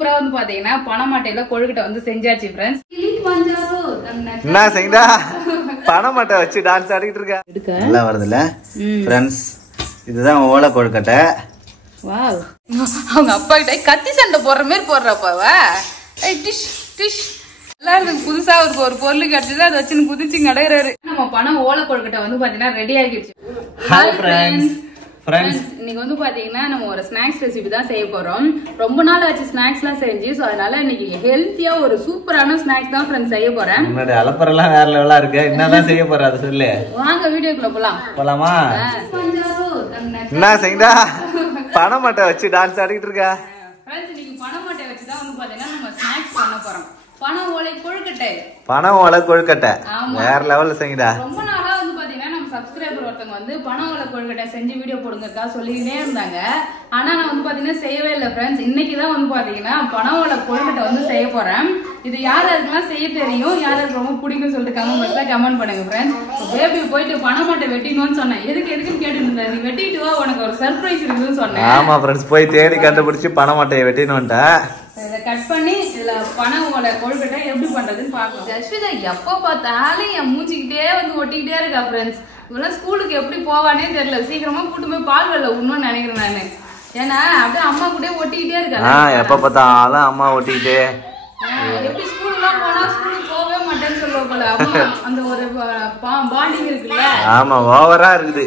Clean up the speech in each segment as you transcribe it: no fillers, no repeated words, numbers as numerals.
சூப்பரா வந்து பாத்தீங்கன்னா பனமட்டையில கொழுக்கட்டை வந்து செஞ்சாச்சு ஃப்ரெண்ட்ஸ். என்ன செய்தா பனமட்டை வச்சு டான்ஸ் ஆடிட்டு இருக்க நல்லா வருதுல்ல ஃப்ரெண்ட்ஸ். இதுதான் ஓலை கொழுக்கட்டை. வாவ், அவங்க அப்பா கிட்ட கத்தி சண்டை போடுற மாதிரி போடுறப்பாவ. டிஷ் டிஷ் எல்லாருக்கும் புதுசா ஒரு பொருள் கிடைச்சது, அதை வச்சு குதிச்சு கிடையாது. நம்ம பணம் ஓலை கொழுக்கட்டை வந்து பாத்தீங்கன்னா ரெடி ஆகிடுச்சு. Hi friends. இன்னைக்கு வந்து பாத்தீங்கன்னா நம்ம ஒரு ஸ்நாக்ஸ் ரெசிபி தான் செய்ய போறோம். ரொம்ப நாள் ஆச்சு ஸ்நாக்ஸ் எல்லாம் செஞ்சு, சோ அதனால இன்னைக்கு ஹெல்த்தியா ஒரு சூப்பரான ஸ்நாக்ஸ் தான் ஃப்ரெண்ட்ஸ் செய்ய போறேன். முன்னாடி அலப்பறலாம் வேற லெவலா இருக்கு. என்னதான் செய்ய போற அதை சொல்லு. வாங்க வீடியோக்குள்ள போலாமா? என்ன செய்தா பனமட்டை வச்சு டான்ஸ் ஆடிட்டு இருக்க ஃப்ரெண்ட்ஸ். இன்னைக்கு பனமட்டை வச்சு தான் வந்து பாத்தீங்கன்னா நம்ம ஸ்நாக்ஸ் பண்ண போறோம். பனை ஓலை கொழுக்கட்டை. பனை ஓலை கொழுக்கட்டை வேற லெவல்ல செய்யுடா. ரொம்ப நாளா வந்து பாத்தீங்கன்னா நம்ம சப்ஸ்கிரைபர் ஒருத்தவங்க வந்து பனை ஓலை கொழுக்கட்டை செஞ்சு வீடியோ போடுங்கக்கா சொல்லிக்கிட்டே இருந்தாங்க. ஆனா நான் வந்து பாத்தீங்கன்னா செய்யவே இல்லை ஃப்ரெண்ட்ஸ். இன்னைக்குதான் வந்து பாத்தீங்கன்னா பனை ஓலை கொழுக்கட்டை வந்து செய்ய போறேன். இது யாருக்கெல்லாம் செய்ய தெரியும், யாருக்கு ரொம்ப பிடிக்கும் சொல்லிட்டு கமெண்ட் பாக்ஸ்ல கமெண்ட் பண்ணுங்க ஃப்ரெண்ட்ஸ். பேபி போயிட்டு பனமட்டை வெட்டினோன்னு சொன்னேன். எதுக்குன்னு கேட்டு இருந்தா, நீ வெட்டிட்டு வா, உனக்கு ஒரு சர்ப்ரைஸ் இருக்குன்னு சொன்னேன். ஆமா ஃப்ரெண்ட்ஸ், போய் தேடி கண்டுபிடிச்சு பனமட்டையை வெட்டினோன்ட்டேன். இதை கட் பண்ணி இதுல பனை ஓலை கொழுக்கட்டை எப்படி பண்றதுன்னு பாக்கலாம். ஜஸ்விதா எப்ப பார்த்தாலும் என் மூச்சிக்கிட்டே வந்து ஒட்டிக்கிட்டே இருக்கா ஃப்ரெண்ட்ஸ். இவெல்லாம் ஸ்கூலுக்கு எப்படி போவானே தெரியல. சீக்கிரமா கூட்டு போய் பால் வெள்ள விடணும்னு நினைக்கிறேன் நானு. ஏன்னா அப்படியே அம்மா கூட ஒட்டிக்கிட்டே இருக்கா. எப்ப பார்த்தாலும் அம்மா ஒட்டிக்கிட்டே. எப்படி ஸ்கூல் எல்லாம் போனா ஸ்கூலுக்கு போகவே மாட்டேன்னு சொல்லுவ போல. அம்மா அந்த ஒரு பாண்டிங் இருக்குல்ல. ஆமா, ஓவரா இருக்குது.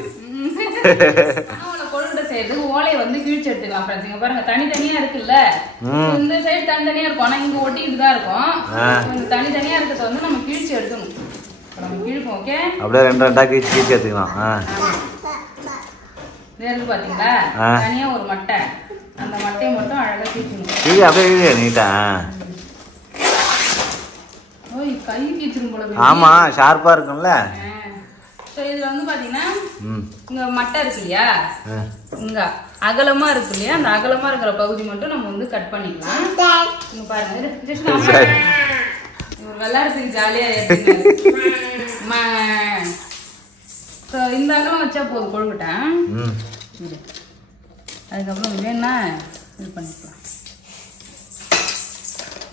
கொழுக்கட்டை செய்யறதுக்கு ஓலையை வந்து கிழிச்சு எடுத்துக்கலாம் ஃப்ரெண்ட்ஸ். இங்க பாருங்க தனித்தனியா இருக்குல்ல. இந்த சைடு தனித்தனியா இருக்கும், ஆனா இங்க ஒட்டிட்டு தான் இருக்கும். தனித்தனியா இருக்கிறத வந்து நம்ம கிழிச்சு எடுக்கணும். நம்ம கிழிப்போம். ஓகே, அப்படியே ரெண்டு ரெண்டா கிழிச்சு எடுத்துக்கலாம். இருக்கு பாத்தீங்களா, தனியா ஒரு மட்டை. அந்த மட்டையை மட்டும் அழகா கிழிக்கணும். இது அப்படியே நீட்டா. ஓய், கை கிழிச்சிரும் போல. ஆமா, ஷார்ப்பா இருக்கும்ல. இதுல வந்து பாத்தீங்கன்னா இங்க மட்டை இருக்கு இல்லையா, இங்க அகலமா இருக்கு இல்லையா, அந்த அகலமா இருக்கிற பகுதி மட்டும் நம்ம வந்து கட் பண்ணிக்கலாம். இங்க பாருங்க, இவர் விளையாடுறதுக்கு ஜாலியா இந்த அகலம் வச்சா போதும் கொழுக்கட்டை. அதுக்கப்புறம் வேணா இது பண்ணிக்கலாம்.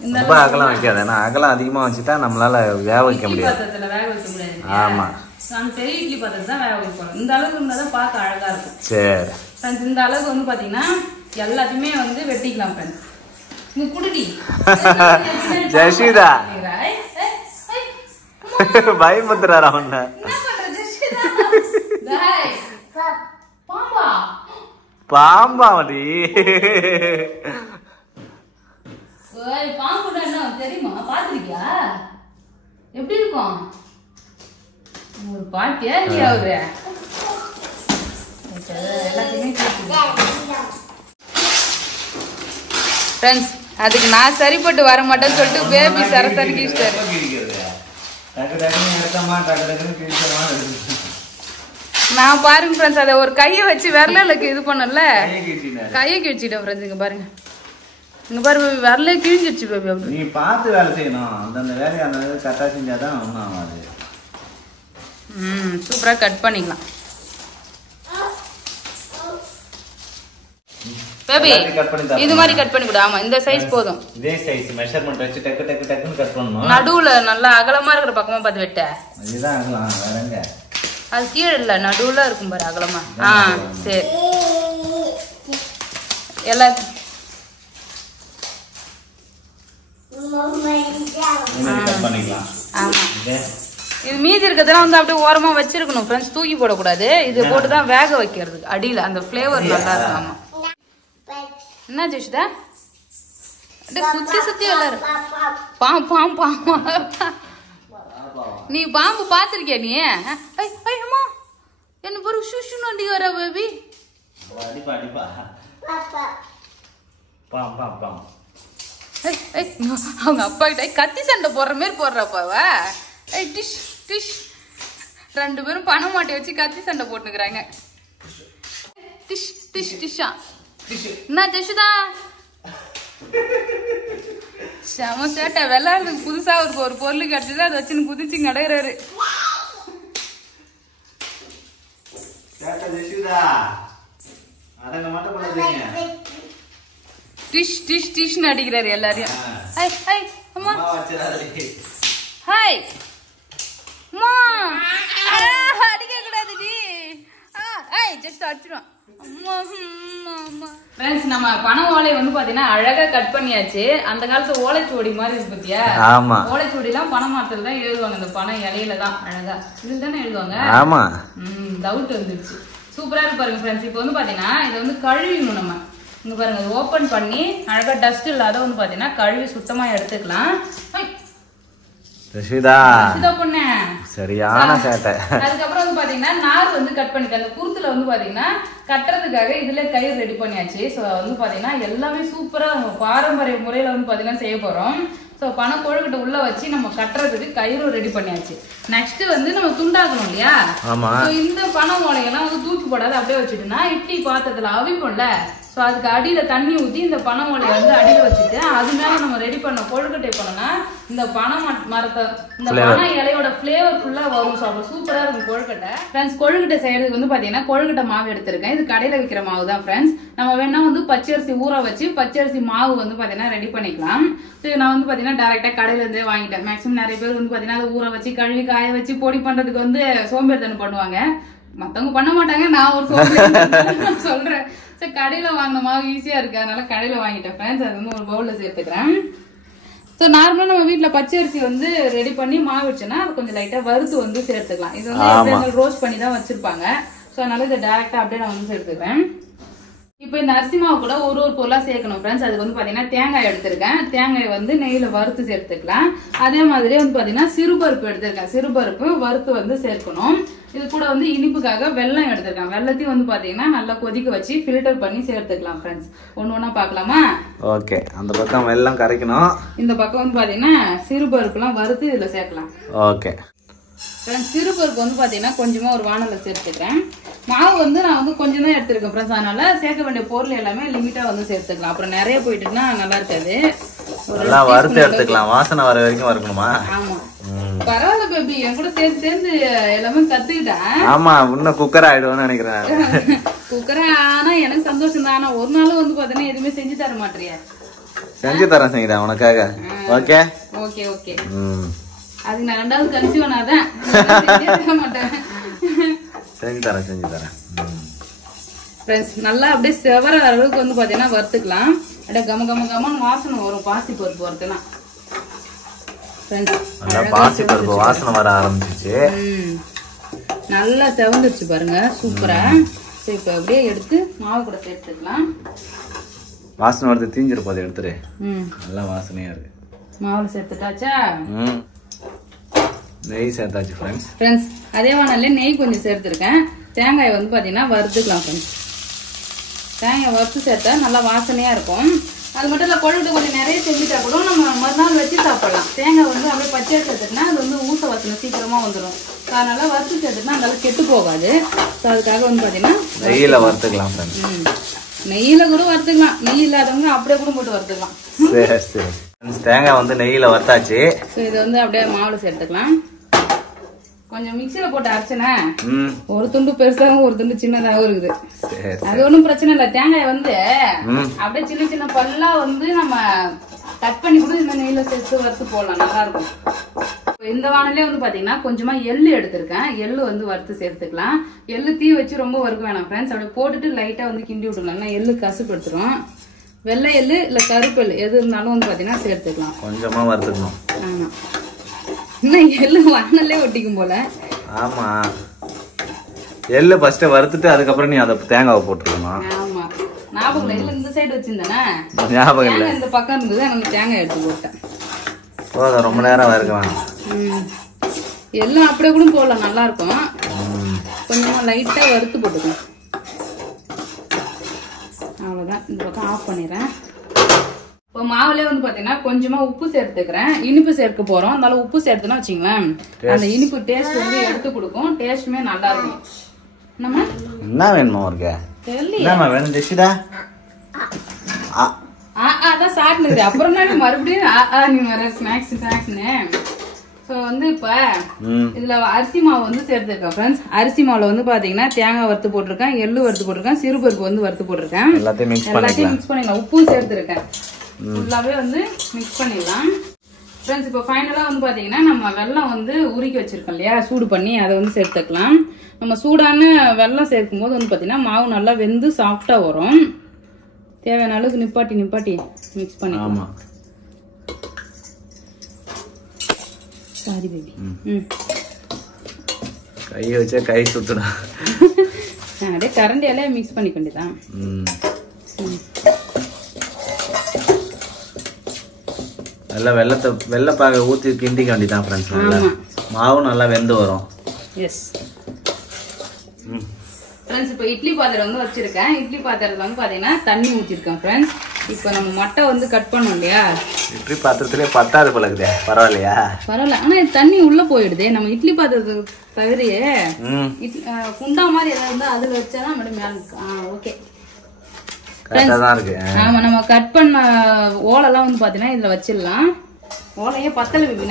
இந்த அகலம் வைக்காது, ஏன்னா அகலம் அதிகமா வச்சுட்டா நம்மளால வேக வைக்க முடியாது. பாத்திரத்துல வேக வைக்க முடியாது. ஆமா, நான் பெரிய இட்லி பாத்திரத்தை தான் வேக வைப்போம். இந்த அளவுக்கு இருந்தாதான் பார்க்க அழகா இருக்கும். சரி ஃப்ரெண்ட்ஸ், இந்த அளவுக்கு வந்து பாத்தீங்கன்னா எல்லாத்தையுமே வந்து வெட்டிக்கலாம் ஃப்ரெண்ட்ஸ். நீ குடுடி ஜெயஸ்ரீதா பயமுத்துறாரு அவன். பாம்பா பாம்பாடி பாம்பு என்ன தெரியுமா? பாத்துருக்கியா எப்படி இருக்கும்? ஒரு பாட்டியா இல்லையா அவரு? எல்லாத்தையுமே ஃப்ரெண்ட்ஸ், அதுக்கு நான் சரிப்பட்டு வர மாட்டேன்னு சொல்லிட்டு பேபி சரசரி கிழிச்சாரு. நான் பாருங்க ஃப்ரெண்ட்ஸ், அதை ஒரு கையை வச்சு விரலுக்கு இது பண்ணல, கையை கிழிச்சிட்டேன் ஃப்ரெண்ட்ஸ். இங்க பாருங்க, இங்க பாரு பேபி, விரலே கிழிஞ்சிருச்சு பேபி. அப்படி நீ பார்த்து வேலை செய்யணும். அந்த வேலையை அந்த கரெக்டா செஞ்சாதான் ஒன்றும் ஆகாது. சூப்பரா கட் பண்ணிக்கலாம் பேபி. இது மாதிரி கட் பண்ணி கொடு. ஆமா, இந்த சைஸ் போதும். இதே சைஸ் மெஷர்மென்ட் வச்சு டக்கு டக்கு டக்குன்னு கட் பண்ணனும். நடுவுல நல்லா அகலமா இருக்கிற பக்கமா பார்த்து வெட்ட. இதுதான் அகலம், வேறங்க. அது கீழ இல்ல, நடுவுல இருக்கும் பாரு அகலமா. சரி, எல்லாம் கட் பண்ணிக்கலாம். ஆமா, இது மீதி இருக்கிறதெல்லாம் வந்து அப்படியே ஓரமா வச்சிருக்கணும் ஃப்ரெண்ட்ஸ். தூக்கி போடக்கூடாது. இது போட்டுதான் வேக வைக்கிறதுக்கு அடியில அந்த ஃபிளேவர் நல்லா இருக்கும். ஆமா, என்ன ஜெஷிதா சுத்தி சுத்தி எல்லாரும் பாம்பு நீ பாம்பு பாத்திருக்கியா நீ? அம்மா என்ன பாரு, சுஷுன்னு வண்டி வர பேபி. அவங்க அப்பா கிட்ட கத்தி சண்டை போடுற மாதிரி போடுறப்பாவ. டிஷ் டிஷ் ரெண்டு பேரும் பனமாட்டை வச்சு கத்தி சண்டை போட்டுக்கிறாங்க. டிஷ் டிஷ் டிஷ்ஷா என்ன ஜெஷுதா? செம சேட்டை. விளையாடுறதுக்கு புதுசா ஒரு பொருள் கிடைச்சது, அதை வச்சுன்னு குதிச்சு கிடையாது. டிஷ் டிஷ் டிஷ்னு அடிக்கிறாரு எல்லாரையும். ஹாய் ஹாய் அம்மா ஹாய் அம்மா அடிக்க கூடாது டி. ஹாய் ஜஸ்ட் அடிச்சிடுவான். ஃப்ரெண்ட்ஸ் நம்ம பனை ஓலை வந்து பாத்தீங்கன்னா அழகா கட் பண்ணியாச்சு. அந்த காலத்து ஓலைச்சுவடி மாதிரி இருக்கு பாத்தியா? ஆமா. ஓலைச்சுவடி எல்லாம் பனை மரத்துல தான் எழுதுவாங்க. இந்த பனை இலையில தான் அழகா இதுல தானே எழுதுவாங்க. ஆமா. டவுட் வந்துருச்சு. சூப்பரா இருக்கு பாருங்க ஃப்ரெண்ட்ஸ். இப்போ வந்து பாத்தீங்கன்னா இதை வந்து கழுவிடணும் நம்ம. இங்க பாருங்க இது ஓபன் பண்ணி அழகா டஸ்ட் இல்லாத வந்து பாத்தீங்கன்னா கழுவி சுத்தமா எடுத்துக்கலாம். சரியான சேட்டை. அதுக்கப்புறம் வந்து பாத்தீங்கன்னா நார் வந்து கட் பண்ணிட்டேன். அந்த குருத்துல வந்து பாத்தீங்கன்னா கட்டுறதுக்காக இதுல கயிறு ரெடி பண்ணியாச்சு. சோ வந்து பாத்தீங்கன்னா எல்லாமே சூப்பரா பாரம்பரிய முறையில வந்து பாத்தீங்கன்னா செய்ய போறோம். சோ பனை கொழுக்கட்டை உள்ள வச்சு நம்ம கட்டுறதுக்கு கயிறு ரெடி பண்ணியாச்சு. நெக்ஸ்ட் வந்து நம்ம துண்டாக்கணும் இல்லையா? இந்த பனை ஓலையெல்லாம் வந்து தூக்கி போடாத அப்படியே வச்சுட்டுனா இட்லி பாத்திரத்துல அவிப்போம்ல. சோ அதுக்கு அடியில தண்ணி ஊத்தி இந்த பனை ஓலையை வந்து அடியில வச்சுட்டு அது மேல நம்ம ரெடி பண்ண கொழுக்கட்டை பண்ணோம்னா இந்த பனை மரத்தை இந்த பனை இலையோட பிளேவர் ஃபுல்லா வரும். சூப்பரா இருக்கும் கொழுக்கட்டை. ஃப்ரெண்ட்ஸ் கொழுக்கட்டை செய்யறதுக்கு வந்து பாத்தீங்கன்னா கொழுக்கட்டை மாவு எடுத்திருக்கேன். இது கடையில விற்கிற மாவு தான் ஃப்ரெண்ட்ஸ். நம்ம வேணா வந்து பச்சரிசி ஊற வச்சு பச்சரிசி மாவு வந்து பாத்தீங்கன்னா ரெடி பண்ணிக்கலாம். நான் வந்து பாத்தீங்கன்னா டைரக்டா கடையில இருந்தே வாங்கிட்டேன். மேக்ஸிமம் நிறைய பேர் வந்து பாத்தீங்கன்னா அதை ஊற வச்சு கழுவி காய வச்சு பொடி பண்றதுக்கு வந்து சோம்பேறித்தனம் பண்ணுவாங்க. மத்தவங்க பண்ண மாட்டாங்க. நான் ஒரு சோம்பேறி சொல்றேன். சரி கடையில வாங்கின மாவு ஈஸியா இருக்கு, அதனால கடையில வாங்கிட்டேன் ஃப்ரெண்ட்ஸ். அது வந்து ஒரு பவுல்ல சேர்த்துக்கிறேன். ஸோ நார்மலா நம்ம வீட்டுல பச்சரிசி வந்து ரெடி பண்ணி மாவு வச்சோன்னா அது கொஞ்சம் லைட்டா வறுத்து வந்து சேர்த்துக்கலாம். இது வந்து ரோஸ்ட் பண்ணி தான் வச்சிருப்பாங்க. ஸோ அதனால இதை டைரக்டா அப்படியே நான் வந்து சேர்த்துக்கிறேன். இப்போ இந்த அரிசி மாவு கூட ஒரு பொருளா சேர்க்கணும் ஃப்ரெண்ட்ஸ். அதுக்கு வந்து பாத்தீங்கன்னா தேங்காய் எடுத்திருக்கேன். தேங்காய் வந்து நெய்யில வறுத்து சேர்த்துக்கலாம். அதே மாதிரி வந்து பாத்தீங்கன்னா சிறுபருப்பு எடுத்திருக்கேன். சிறுபருப்பு வறுத்து வந்து சேர்க்கணும். இது கூட வந்து இனிப்புக்காக வெல்லம் எடுத்திருக்கேன். வெள்ளத்தையும் வந்து பாத்தீங்கன்னா நல்லா கொதிக்க வச்சு ஃபில்டர் பண்ணி சேர்த்துக்கலாம் ஃப்ரெண்ட்ஸ். ஒண்ணு ஒண்ணா பாக்கலாமா? ஓகே. அந்த பக்கம் வெல்லம் கரைக்கணும். இந்த பக்கம் வந்து பாத்தீங்கன்னா சிறுபருப்பு எல்லாம் வறுத்து இதுல சேர்க்கலாம். ஓகே. சிறுபருப்பு வந்து பாத்தீங்கன்னா கொஞ்சமா ஒரு வானல்ல சேர்த்துக்கிறேன். மாவு வந்து நான் வந்து கொஞ்சம் தான் எடுத்திருக்கேன் ஃப்ரெண்ட்ஸ். அதனால சேர்க்க வேண்டிய பொருள் எல்லாமே லிமிட்டா வந்து சேர்த்துக்கலாம். அப்புறம் நிறைய போயிட்டுன்னா நல்லா இருக்காது. நல்லா வறுத்து எடுத்துக்கலாம். வாசனை வர வரைக்கும் வறுக்கணுமா? ஆமா. பரவாயில்ல பேபி, என் கூட சேர்ந்து சேர்ந்து எல்லாமே கத்துக்கிட்டேன். ஆமா, இன்னும் குக்கர் ஆயிடுவோம்னு நினைக்கிறேன். குக்கர் ஆனா எனக்கு சந்தோஷம் தான். ஆனா ஒரு நாளும் வந்து பாத்தீங்கன்னா எதுவுமே செஞ்சு தர மாட்டியா? செஞ்சு தரேன் செய்யுதா உனக்காக. Okay okay okay. அதுக்கு நான் ரெண்டாவது கன்சீவ் ஆனாதான் மாட்டேன். செஞ்சு தரேன். நல்லா அப்படியே செவர அளவுக்கு வந்து பாத்தீங்கன்னா வறுத்துக்கலாம். அப்படியே கம கம கமன்னு வாசனை வரும். பாசி பருப்பு வறுத்துலாம். பாசி பருப்பு வாசனை வர ஆரம்பிச்சிச்சு. நல்லா செவந்துருச்சு பாருங்க, சூப்பரா. சரி இப்ப அப்படியே எடுத்து மாவு கூட சேர்த்துக்கலாம். வாசனை வருது, தீஞ்சிரு போது எடுத்துரு. நல்லா வாசனையா இருக்கு. மாவுல சேர்த்துட்டாச்சா? நெய் சேர்த்தாச்சு ஃப்ரெண்ட்ஸ். அதே வானல்ல நெய் கொஞ்சம் சேர்த்துருக்கேன். தேங்காய் வந்து பாத்தீங்கன்னா வறுத்துக்கலாம் ஃப்ரெண்ட்ஸ். தேங்காய் வறுத்து சேர்த்தா நல்லா வாசனையா இருக்கும். அது மட்டும் இல்ல, கொழுக்கட்டை கொஞ்சம் நிறைய செஞ்சுட்டா கூட நம்ம மறுநாள் வச்சு சாப்பிடலாம். தேங்காய் வந்து அப்படியே பச்சையா சேர்த்துட்டுனா அது வந்து ஊச வாசனை சீக்கிரமா வந்துடும். அதனால வறுத்து சேர்த்துட்டுனா அந்த கெட்டு போகாது. அதுக்காக வந்து பாத்தீங்கன்னா நெய்யில வறுத்துக்கலாம். நெய்யில கூட வறுத்துக்கலாம். நெய் இல்லாதவங்க அப்படியே கூட போட்டு வறுத்துக்கலாம். தேங்காய் வந்து நெய்யில வறுத்தாச்சு. இதை வந்து அப்படியே மாவுல சேர்த்துக்கலாம். கொஞ்சம் மிக்சியில போட்டு அரைச்சன ஒரு துண்டு பெருசாகவும் ஒரு துண்டு சின்னதாகவும் இருக்குது. அது ஒண்ணும் பிரச்சனை இல்ல. தேங்காய் வந்து அப்படியே சின்ன சின்ன பல்லா வந்து நம்ம கட் பண்ணி கூட இந்த நெய்யில சேர்த்து வறுத்து போடலாம், நல்லா இருக்கும். இந்த வானலே வந்து பாத்தீங்கன்னா கொஞ்சமா எள்ளு எடுத்திருக்கேன். எள்ளு வந்து வறுத்து சேர்த்துக்கலாம். எள்ளு தீ வச்சு ரொம்ப வறுக்க வேணாம் ஃப்ரெண்ட்ஸ். அப்படியே போட்டுட்டு லைட்டா வந்து கிண்டி விட்டுலாம். எள்ளு கசுப்பு எடுத்துரும். வெள்ளை எள்ளு இல்ல கருப்பு எள்ளு எது இருந்தாலும் வந்து பாத்தீங்கன்னா சேர்த்துக்கலாம். கொஞ்சமா வறுத்துக்கணும். ஆமா, இன்னும் எள்ளு வானல்லே ஒட்டிக்கும் போல. ஆமா, எள்ளு ஃபர்ஸ்ட் வறுத்துட்டு அதுக்கப்புறம் நீ அதை தேங்காவை போட்டுருக்கணும். ஆமா, ஞாபகம் இல்ல. இந்த சைடு வச்சிருந்தேனே, ஞாபகம் இல்ல. இந்த பக்கம் இருந்தது, நம்ம தேங்காய் எடுத்து போட்டேன். போதும், ரொம்ப நேரம் வறுக்க வேணாம். எல்லாம் அப்படியே கூட போடலாம், நல்லா இருக்கும். கொஞ்சமா லைட்டா வறுத்து போட்டுக்கலாம். அவ்வளவுதான். இந்த பக்கம் ஆஃப் பண்ணிடுறேன். இப்போ மாவுல வந்து பாத்தீங்கன்னா கொஞ்சமா உப்பு சேர்த்துக்கிறேன். இனிப்பு சேர்க்க போறோம். அதனால உப்பு சேர்த்துனா வச்சுங்களேன், அந்த இனிப்பு டேஸ்ட் வந்து எடுத்து கொடுக்கும். டேஸ்ட்டுமே நல்லா இருக்கும். நம்ம என்ன வேணுமா உனக்கு? என்னமா வேணும் ஜெசிதா? அதான் சாப்பிடுது. அப்புறம் தான் மறுபடியும் நீ வர ஸ்நாக்ஸ்னு. ஸோ வந்து இப்போ இதுல அரிசி மாவு வந்து சேர்த்துருக்கேன் ஃப்ரெண்ட்ஸ். அரிசி மாவுல வந்து பாத்தீங்கன்னா தேங்காய் வறுத்து போட்டிருக்கேன், எள்ளு வறுத்து போட்டிருக்கேன், சிறுபருப்பு வந்து வறுத்து போட்டிருக்கேன். எல்லாத்தையும் மிக்ஸ் பண்ணிடலாம். உப்பும் சேர்த்துருக்கேன். ஃபுல்லாவே வந்து மிக்ஸ் பண்ணிடலாம் ஃப்ரெண்ட்ஸ். இப்போ ஃபைனலா வந்து பாத்தீங்கன்னா நம்ம வெல்லம் வந்து உருக்கி வச்சிருக்கோம் இல்லையா, சூடு பண்ணி அதை வந்து சேர்த்துக்கலாம். நம்ம சூடான வெல்லம் சேர்க்கும் போது வந்து பாத்தீங்கன்னா மாவு நல்லா வெந்து சாஃப்டா வரும். தேவையான அளவுக்கு நிப்பாட்டி மிக்ஸ் பண்ணிக்கலாம். Sorry baby. கை வச்சா கை சுத்துடும். அப்படியே கரண்டியாலே மிக்ஸ் பண்ணிக்க வேண்டியதான். நல்லா வெள்ளப்பாக ஊற்றி கிண்டிக்க வேண்டியதான் ஃப்ரெண்ட்ஸ். நல்லா மாவும் நல்லா வெந்து வரும். S friends. இப்போ இட்லி பாத்திரம் வந்து வச்சிருக்கேன். இட்லி பாத்திரத்துல வந்து பாத்தீங்கன்னா தண்ணி ஊற்றிருக்கேன் ஃப்ரெண்ட்ஸ். இப்போ நம்ம மட்டை வந்து கட் பண்ணோம் இல்லையா, இட்லி பாத்திரத்திலே பத்தாது பழகுதே. பரவாயில்லையா? பரவாயில்ல. ஆனா தண்ணி உள்ள போயிடுதே. நம்ம இட்லி பாத்திரத்துக்கு தவிரையே குண்டா மாதிரி ஏதாவது இருந்தா அதுல வச்சாதான் மேடம் மேல. ஓகே ஆமா, நம்ம கட் பண்ண ஓலெல்லாம் வந்து பாத்தீங்கன்னா இதுல வச்சிடலாம். ஓலையே பத்தல பேபி,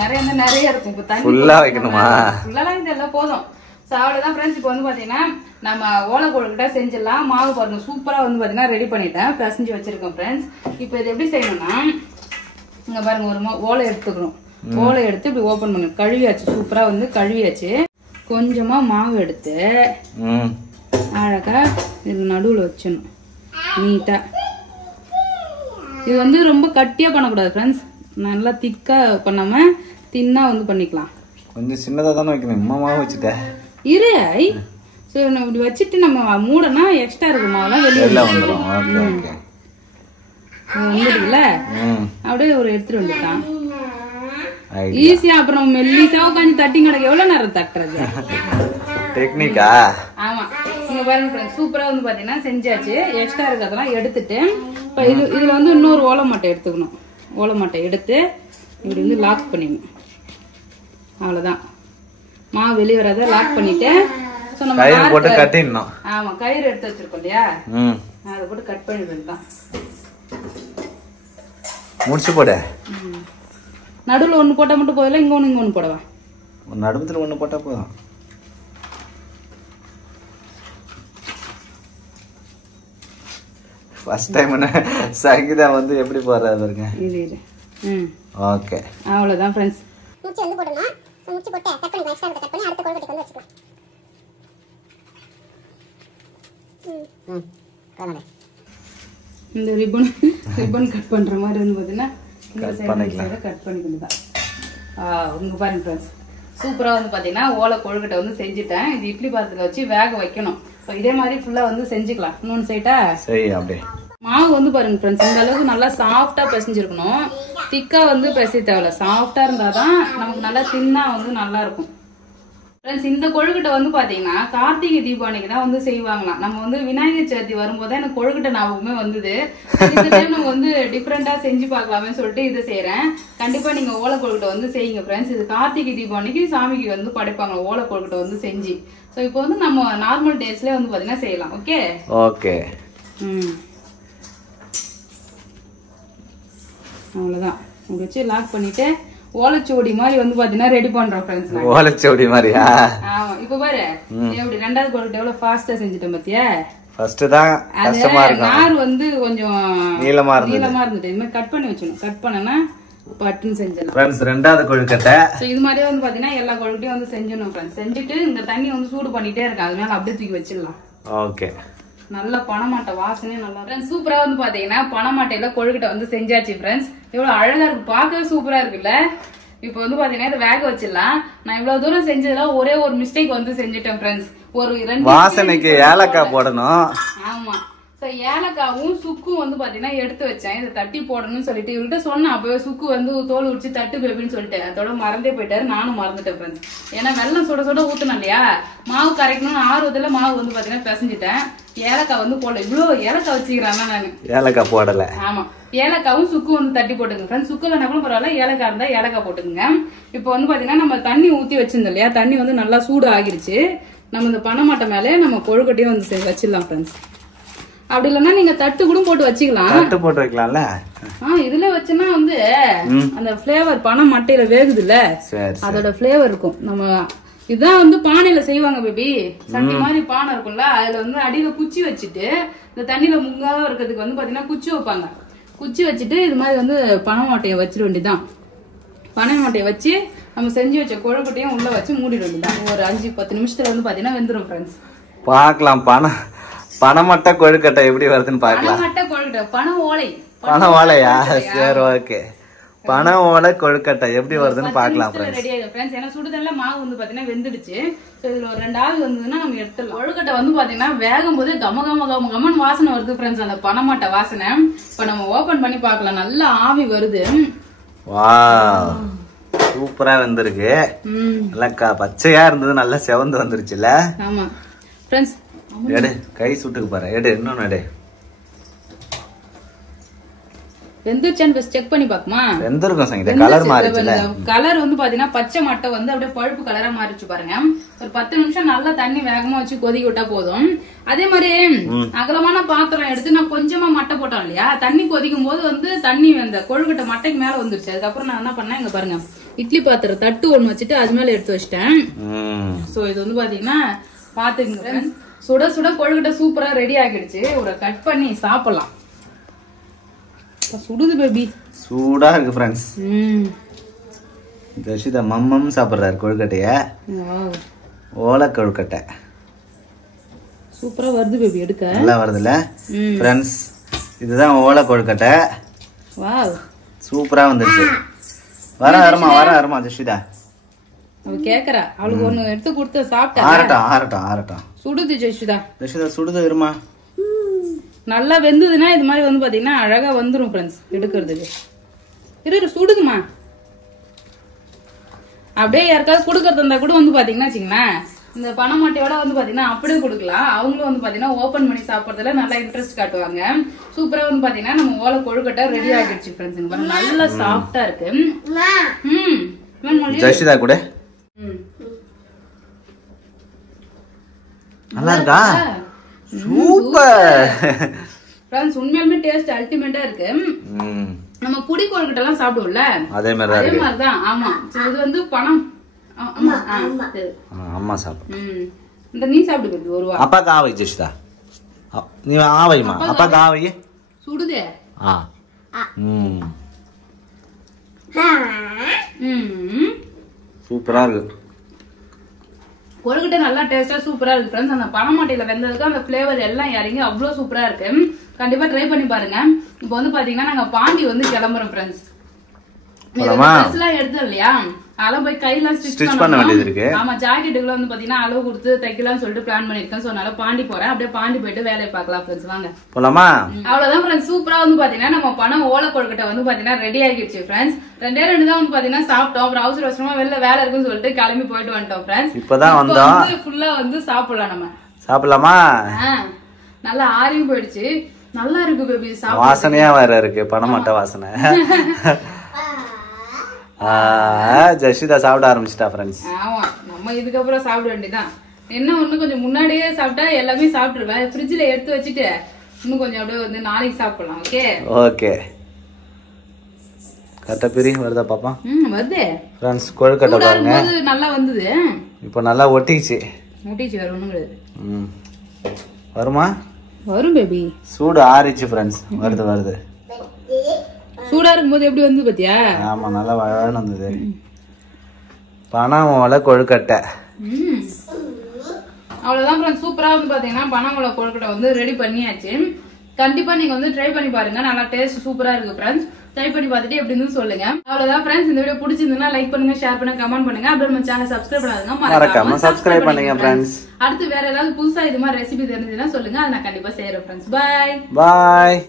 நிறைய இருக்கும். இப்போ தண்ணி ஃபுல்லா வைக்கணுமா? ஃபுல்லாலாம் இதெல்லாம் போதும். ஸோ அவ்வளோதான் ஃப்ரெண்ட்ஸ். இப்போ வந்து பார்த்தீங்கன்னா நம்ம ஓலை கொழுக்கட்டை செஞ்சிடலாம். மாவு பாருங்க சூப்பராக வந்து பார்த்தீங்கன்னா ரெடி பண்ணிட்டேன், பிசைஞ்சு வச்சிருக்கோம் ஃப்ரெண்ட்ஸ். இப்போ இது எப்படி செய்யணும்னா, இங்கே பாருங்க ஒரு ஓலை எடுத்துக்கணும். ஓலை எடுத்து இப்படி ஓப்பன் பண்ணணும். கழுவியாச்சு, சூப்பராக வந்து கழுவியாச்சு. கொஞ்சமாக மாவு எடுத்து அழகாக இது நடுவில் வச்சிடணும் நீட்டாக. இது வந்து ரொம்ப கட்டியாக பண்ணக்கூடாது ஃப்ரெண்ட்ஸ், நல்லா திக்காக பண்ணாமல் தின்னாக வந்து பண்ணிக்கலாம். கொஞ்சம் சின்னதாக தானே வைக்கணும். மாவு வச்சுட்டேன் இரு. சோ இப்படி வச்சிட்டு நம்ம மூடனா எக்ஸ்ட்ரா இருக்கு மாவுலாம் வெளியில வந்துரும். வந்துடுல அப்படியே ஒரு எடுத்துட்டு வந்துட்டான் ஈஸியா. அப்புறம் மெல்லிசா உட்காந்து தட்டி கிடக்கு. எவ்வளவு நேரம் தட்டுறது டெக்னிக்கா? ஆமா. இங்க பாருங்க ஃப்ரெண்ட்ஸ், சூப்பரா வந்து பாத்தீங்கன்னா செஞ்சாச்சு. எக்ஸ்ட்ரா இருக்கிறதெல்லாம் எடுத்துட்டு இப்ப இதுல வந்து இன்னொரு ஓலை மட்டை எடுத்துக்கணும். ஓலை மட்டை எடுத்து இப்படி வந்து லாக் பண்ணிடணும். அவ்வளவுதான். மாவு வெளியே வராத லாக் பண்ணிட்டு கயிறு போட்டு கட்டிடணும். ஆமா, கயிறு எடுத்து வச்சிருக்கோம் இல்லையா, அதை போட்டு கட் பண்ணிடுதான். முடிச்சு போட நடுவுல ஒண்ணு போட்டா மட்டும் போதல, இங்க ஒண்ணு போடவா? நடுவுல ஒண்ணு போட்டா போதும். ஃபர்ஸ்ட் டைம் சங்கீதா வந்து எப்படி போறாரு பாருங்க. இது ஓகே, அவ்வளவுதான் ஃப்ரெண்ட்ஸ். முச்சு வந்து போடணும். முச்சு போட்டு கட் பண்ணி எக்ஸ்ட்ரா கட் பண்ணி அடுத்த கொழுக்கட்டைக்கு வந்து வச்சுக்கலாம். இந்த ரிப்பன் கட் பண்ற மாதிரி வந்து பாத்தீங்கன்னா கட் பண்ணிக்கலாம். உங்க பாருங்க ஃப்ரெண்ட்ஸ், சூப்பரா வந்து பாத்தீங்கன்னா ஓலை கொழுக்கட்டை வந்து செஞ்சுட்டேன். இது இட்லி பாத்திரத்துல வச்சு வேக வைக்கணும். இதே மாதிரி ஃபுல்லா வந்து செஞ்சுக்கலாம். இன்னொன்னு சைட்டா அப்படியே மாவு வந்து பாருங்க ஃப்ரெண்ட்ஸ், இந்த அளவுக்கு நல்லா சாஃப்டா பிசைஞ்சிருக்கணும். திக்கா வந்து பிசை தேவையில்ல, சாஃப்டா இருந்தாதான் நமக்கு நல்லா தின்னா வந்து நல்லா இருக்கும் ஃப்ரெண்ட்ஸ். இந்த கொழுக்கட்டை வந்து பாத்தீங்கன்னா கார்த்திகை தீபாவளிக்கு தான் வந்து செய்வாங்களாம். நம்ம வந்து விநாயகர் சதுர்த்தி வரும்போது எனக்கு கொழுக்கட்டை ஞாபகமே வந்தது. இந்த டைம் நம்ம வந்து டிஃப்ரெண்டா செஞ்சு பார்க்கலாமே சொல்லிட்டு இதை செய்யறேன். கண்டிப்பா நீங்க ஓலை கொழுக்கட்டை வந்து செய்யுங்க ஃப்ரெண்ட்ஸ். இது கார்த்திகை தீபாவளிக்கு சாமிக்கு வந்து படைப்பாங்க ஓலை கொழுக்கட்டை வந்து செஞ்சு. ஸோ இப்போ வந்து நம்ம நார்மல் டேஸ்ல வந்து பாத்தீங்கன்னா செய்யலாம். Okay okay. அவ்வளவுதான். வச்சு லாக் பண்ணிட்டு ஓலைச்சோடி மாதிரி வந்து பாத்தீங்கன்னா ரெடி பண்றோம் ஃப்ரெண்ட்ஸ். ஓலைச்சோடி மாதிரியா? ஆமா. இப்ப பாரு எப்படி ரெண்டாவது கொழுக்கட்டை எவ்வளவு ஃபாஸ்டா செஞ்சுட்டேன் பாத்தியா? ஃபர்ஸ்ட் தான் கஷ்டமா இருக்கும். நார் வந்து கொஞ்சம் நீளமா இருந்துட்டு இது மாதிரி கட் பண்ணி வச்சணும். கட் பண்ணனா பட்டுன்னு செஞ்சிடலாம் ஃப்ரெண்ட்ஸ். ரெண்டாவது கொழுக்கட்டை இது மாதிரியே வந்து பாத்தீங்கன்னா எல்லா கொழுக்கட்டையும் வந்து செஞ்சிடணும் ஃப்ரெண்ட்ஸ். செஞ்சுட்டு இந்த தண்ணி வந்து சூடு பண்ணிட்டே இருக்கு, அது மேல அப்படியே தூக்கி வச்சிடலாம். ஓகே. நல்ல பனமாட்டை வாசனே நல்லா ஃப்ரெண்ட்ஸ். சூப்பரா வந்து பாத்தீங்கன்னா பனமாட்டையில கொழுக்கட்டை வந்து செஞ்சாச்சு ஃப்ரெண்ட்ஸ். எவ்வளவு அழகா இருக்கு, பார்க்கவே சூப்பரா இருக்குல்ல. இப்ப வந்து பாத்தீங்கன்னா இதை வேக வச்சிடலாம். நான் இவ்வளவு தூரம் செஞ்சதுல ஒரே ஒரு மிஸ்டேக் வந்து செஞ்சுட்டேன் ஃப்ரெண்ட்ஸ். ஒரு 2 வாசனைக்கு ஏலக்காய் போடணும். ஆமா. ஏலக்காவும் சுக்கும் வந்து பாத்தீங்கன்னா எடுத்து வச்சேன். இதை தட்டி போடணும்னு சொல்லிட்டு இவர்கிட்ட சொன்னேன். அப்பவே சுக்கு வந்து தோல் உடிச்சு தட்டு பேபின்னு சொல்லிட்டு அதோட மறந்தே போயிட்டாரு. நானும் மறந்துட்டேன் ஃப்ரெண்ட்ஸ். ஏன்னா வெள்ளம் சுட சுட ஊத்தணும் இல்லையா, மாவு கரைக்கணும்னு ஆர்வத்துல மாவு வந்து பாத்தீங்கன்னா பிசைஞ்சிட்டேன். ஏலக்காய் வந்து போடல. இவ்வளவு ஏலக்காய் வச்சுக்கிறாங்க நானு. ஏலக்காய் போடல. ஆமா, ஏலக்காவும் சுக்கு வந்து தட்டி போட்டுங்க ஃப்ரெண்ட்ஸ். சுக்கு வேணாலும் பரவாயில்ல, ஏலக்காய் இருந்தா ஏலக்காய் போட்டுக்குங்க. இப்போ வந்து பாத்தீங்கன்னா நம்ம தண்ணி ஊத்தி வச்சிருந்தோம் இல்லையா, தண்ணி வந்து நல்லா சூடு ஆகிருச்சு. நம்ம இந்த பனமாட்டை மேலே நம்ம கொழுக்கட்டையும் வந்து வச்சிடலாம் ஃப்ரெண்ட்ஸ். அப்படி இல்லைன்னா நீங்க தட்டு கூட போட்டு வச்சுக்கலாம். தட்டு போட்டு வைக்கலாம்ல. இதுல வச்சுன்னா வந்து அந்த ஃபிளேவர் பனை மட்டையில வேகுதுல்ல சரி அதோட ஃபிளேவர் இருக்கும். நம்ம இதான் வந்து பானையில செய்வாங்க பேபி. சட்டி மாதிரி பானை இருக்கும்ல, அதுல வந்து அடியில குச்சி வச்சுட்டு இந்த தண்ணியில முங்காத இருக்கிறதுக்கு வந்து பாத்தீங்கன்னா குச்சி வைப்பாங்க. குச்சி வச்சுட்டு இது மாதிரி வந்து பனை மட்டையை வச்சிட வேண்டியதான். பனை மட்டையை வச்சு நம்ம செஞ்சு வச்ச கொழுக்கட்டையும் உள்ள வச்சு மூடிட வேண்டியதான். ஒரு 5-10 நிமிஷத்துல வந்து பாத்தீங்கன்னா வெந்துடும் ஃப்ரெண்ட்ஸ். பாக்கலாம் பனைமட்டை கொழுக்கட்டை எப்படி வருதுன்னு பாக்கலாம். பனைமட்டை கொழுக்கட்டை, பனை ஓலை. பனை ஓலையா? சரி ஓகே. பனை ஓலை கொழுக்கட்டை எப்படி வருதுன்னு பாக்கலாம் ரெடி ஆயிடும் ஃப்ரெண்ட்ஸ். ஏன்னா சுடுதல்ல மாவு வந்து பாத்தீங்கன்னா வெந்துடுச்சு. இதுல ஒரு 2 ஆவி வந்ததுன்னா நம்ம எடுத்துடலாம். கொழுக்கட்டை வந்து பாத்தீங்கன்னா வேகும் போது கமகமன்னு வாசனை வருது ஃப்ரெண்ட்ஸ், அந்த பனைமட்டை வாசனை. இப்ப நம்ம ஓபன் பண்ணி பாக்கலாம். நல்லா ஆவி வருது. வாவ், சூப்பரா வெந்திருக்கு. நல்லா பச்சையா இருந்தது, நல்லா செவந்து வந்துருச்சுல. ஆமா ஃப்ரெண்ட்ஸ். எடு, கை சுட்டுக்கு பாரு. எடு, இன்னொன்னு எடு. வெந்துருச்சான்னு செக் பண்ணி பாக்குமா? வெந்திருக்கும் சங்கீதா. கலர் மாறிச்சுல. கலர் வந்து பாத்தீங்கன்னா பச்சை மட்டை வந்து அப்படியே பழுப்பு கலரா மாறிச்சு பாருங்க. ஒரு 10 நிமிஷம் நல்லா தண்ணி வேகமா வச்சு கொதிக்க விட்டா போதும். அதே மாதிரி அகலமான பாத்திரம் எடுத்து நான் கொஞ்சமா மட்டை போட்டோம் இல்லையா, தண்ணி கொதிக்கும் போது வந்து தண்ணி அந்த கொழுக்கட்டை மட்டைக்கு மேல வந்துருச்சு. அதுக்கப்புறம் நான் என்ன பண்ணேன், இங்க பாருங்க, இட்லி பாத்திரம் தட்டு ஒண்ணு வச்சுட்டு அது மேல எடுத்து வச்சிட்டேன். சோ இது வந்து பாத்தீங்கன்னா பாத்துக்கங்க, சுட சுட கொழுக்கட்டை சூப்பரா ரெடி ஆகிடுச்சு. ஒரு கட் பண்ணி சாப்பிடலாம். சுடுது பேபி, சூடா இருக்கு ஃப்ரெண்ட்ஸ். ஜஷிதா மம்மம் சாப்பிடுறாரு கொழுக்கட்டைய. ஓலை கொழுக்கட்டை சூப்பரா வருது பேபி. எடுக்க நல்லா வருதுல்ல ஃப்ரெண்ட்ஸ். இதுதான் ஓலை கொழுக்கட்டை. வாவ், சூப்பரா வந்துருச்சு. வரமா ஜஷிதா. அவ கேக்குறா, அவளுக்கு ஒண்ணு எடுத்து கொடுத்து சாப்பிட்டா. ஆறட்டும். சுடுது ஜஷிதா. சுடுது இருமா. நல்லா வெந்ததுன்னா இது மாதிரி வந்து பாத்தீங்கன்னா அழகா வந்துரும் ஃப்ரெண்ட்ஸ் எடுக்கிறதுக்கு. இரு சுடுதுமா. அப்படியே யாருக்காவது கொடுக்கறது இருந்தா கூட வந்து பாத்தீங்கன்னா வச்சுங்களேன், இந்த பனைமட்டையோட வந்து பாத்தீங்கன்னா அப்படியே கொடுக்கலாம். அவங்களும் வந்து பாத்தீங்கன்னா ஓபன் பண்ணி சாப்பிடறதுல நல்லா இன்ட்ரெஸ்ட் காட்டுவாங்க. சூப்பரா வந்து பாத்தீங்கன்னா நம்ம ஓலை கொழுக்கட்டை ரெடி ஆகிடுச்சு ஃப்ரெண்ட்ஸ். நல்லா சாஃப்டா இருக்கு. ஜஷிதா கூட நல்லா இருக்கா? சூப்பர் ஃப்ரெண்ட்ஸ், உண்மையாலுமே டேஸ்ட் அல்டிமேட்டா இருக்கு. நம்ம புடி கொழுக்கட்டை எல்லாம் சாப்பிடுவோம்ல, அதே மாதிரிதான். ஆமா, இது வந்து பணம். அம்மா சாப்பிடு. இந்த நீ சாப்பிடு பேபி. ஒரு வா. அப்பாக்கு ஆவை ஜஷிதா. நீ ஆவைமா. அப்பாக்கு ஆவை. சுடுதே. சூப்பரா இருக்கு. கொழுக்கட்டை நல்லா டேஸ்டா சூப்பரா இருக்கு ஃப்ரெண்ட்ஸ். அந்த பனைமட்டையில வெந்ததுக்கு அந்த பிளேவர் எல்லாம் இறங்கி அவ்வளவு சூப்பரா இருக்கு. கண்டிப்பா ட்ரை பண்ணி பாருங்க. இப்போ வந்து பாத்தீங்கன்னா நாங்க பாண்டி வந்து கிளம்புறோம் ஃப்ரெண்ட்ஸ். எடுத்தோம் இல்லையா, அதெல்லாம் போய் கையெல்லாம் ஸ்டிச் பண்ண வேண்டியது இருக்கு. ஆமா, ஜாக்கெட்டுக்குள்ள வந்து பாத்தீங்கன்னா அளவு கொடுத்து தைக்கலாம்னு சொல்லிட்டு பிளான் பண்ணிருக்கேன். சோ அதனால பாண்டி போறேன். அப்படியே பாண்டி போயிட்டு வேலையை பார்க்கலாம் ஃப்ரெண்ட்ஸ். வாங்க போலாமா? அவ்வளவுதான் ஃப்ரெண்ட்ஸ். சூப்பரா வந்து பாத்தீங்கன்னா நம்ம பனை ஓலை கொழுக்கட்டை வந்து பாத்தீங்கன்னா ரெடி ஆகிடுச்சு ஃப்ரெண்ட்ஸ். 2 தான் வந்து பாத்தீங்கன்னா சாப்பிட்டோம். அப்புறம் அவசரமா வெளில வேலை இருக்குன்னு சொல்லிட்டு கிளம்பி போயிட்டு வந்துட்டோம் ஃப்ரெண்ட்ஸ். இப்பதான் வந்தோம். ஃபுல்லா வந்து சாப்பிடலாம். நம்ம சாப்பிடலாமா? நல்லா ஆறியும் போயிடுச்சு. நல்லா இருக்கு பேபி. வாசனையா வேற இருக்கு, பனைமட்டை வாசனை. ஜஷிதா சாப்பிட ஆரம்பிச்சிட்டா ஃப்ரெண்ட்ஸ். ஆமா, நம்ம இதுக்கப்புறம் சாப்பிட வேண்டியதான். என்ன ஒண்ணு கொஞ்சம் முன்னாடியே சாப்பிட்டா எல்லாமே சாப்பிட்டுருவேன். ஃப்ரிட்ஜ்ல எடுத்து வச்சுட்டு இன்னும் கொஞ்சம் அப்படியே வந்து நாளைக்கு சாப்பிடலாம். Okay okay. கரெக்டா பிரி வருதா பாப்பா? வருது ஃப்ரெண்ட்ஸ். கொழுக்கட்டை பாருங்க, நல்லா வந்தது. இப்போ நல்லா ஒட்டிச்சு வேற ஒண்ணும் கிடையாது. வருமா? வரும் பேபி. சூடு ஆறிச்சு ஃப்ரெண்ட்ஸ். வருது. சூடா இருக்கும்போது எப்படி வந்து பாத்தியா? ஆமா, நல்லா வளன்னு வந்தது. பனை ஓலை கொழுக்கட்டை. அவ்வளவுதான் ஃப்ரெண்ட்ஸ். சூப்பரா வந்து பாத்தீங்கன்னா பனை ஓலை கொழுக்கட்டை வந்து ரெடி பண்ணியாச்சு. கண்டிப்பா நீங்க வந்து ட்ரை பண்ணி பாருங்க. நல்லா டேஸ்ட் சூப்பரா இருக்கு ஃப்ரெண்ட்ஸ். ட்ரை பண்ணி பார்த்துட்டு எப்படி இருந்து சொல்லுங்க. அவ்வளவுதான் ஃப்ரெண்ட்ஸ். இந்த வீடியோ பிடிச்சிருந்தா லைக் பண்ணுங்க, ஷேர் பண்ணுங்க, கமெண்ட் பண்ணுங்க. அப்படியே நம்ம சேனல் சப்ஸ்கிரைப் பண்ணாதீங்க, மறக்காம சப்ஸ்கிரைப் பண்ணுங்க ஃப்ரெண்ட்ஸ். அடுத்து வேற ஏதாவது புதுசா இது மாதிரி ரெசிபி தெரிஞ்சதுன்னா சொல்லுங்க, அதை நான் கண்டிப்பா செய்யறேன் ஃப்ரெண்ட்ஸ். பை.